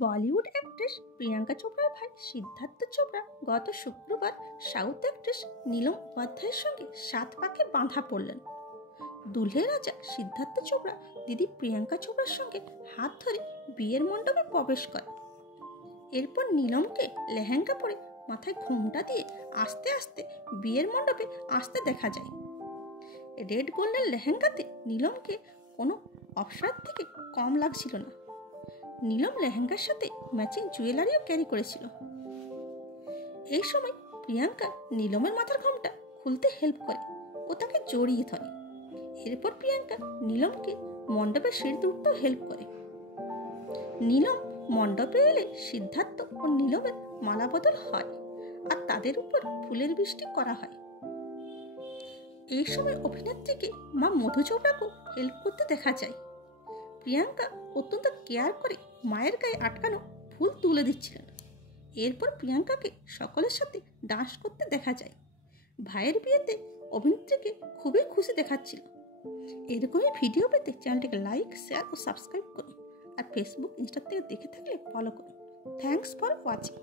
Bollywood actress Priyanka চোপড়ার ভাই সিদ্ধার্থ চোপড়া গত শুক্রবার সাউথ অ্যাক্ট্রেস নীলম উপাধ্যায়ের সঙ্গে 7 পাকে বাঁধা পড়লেন। দুলহে রাজা সিদ্ধার্থ চোপড়া দিদি প্রিয়াঙ্কা চোপড়ার সঙ্গে হাত ধরে বিয়ের মণ্ডপে প্রবেশ করে। এরপর নীলমকে লেহেঙ্গা পরে মাথায় ঘোমটা দিয়ে আস্তে আস্তে বিয়ের মণ্ডপে আসতে দেখা যায়। রেড গোল্ডেন লেহেঙ্গাতে নীলমকে কোনো অপসরার থেকে কম লাগছিল না। নীলম লেহেঙ্গার সাথে ম্যাচিং জুয়েলারিও ক্যারি করেছিল। এই সময় প্রিয়াঙ্কা নীলমের মাথার ঘোমটা খুলতে হেল্প করে ও তাকে জড়িয়ে ধরে। এরপর প্রিয়াঙ্কা নীলমকে মণ্ডপে সিঁড়ি তুলতেও হেল্প করে। নীলম মণ্ডপে এলে সিদ্ধার্থ ও নীলমের মালা বদল হয় আর তাদের উপর ফুলের বৃষ্টি করা হয়। এই সময় অভিনেত্রীকে মা মধু চোপড়াকেও হেল্প করতে দেখা যায়। প্রিয়াঙ্কা অত্যন্ত কেয়ার করে মায়ের গায়ে আটকানো ফুল তুলে দিচ্ছিলেন। এরপর প্রিয়াঙ্কাকে সকলের সাথে ডান্স করতে দেখা যায়। ভাইয়ের বিয়েতে অভিনেত্রীকে খুবই খুশি দেখাচ্ছিল। এরকমই ভিডিও পেতে চ্যানেলটিকে লাইক, শেয়ার ও সাবস্ক্রাইব করুন। আর ফেসবুক, ইনস্টা থেকে দেখে থাকলে ফলো করুন। Thanks for watching.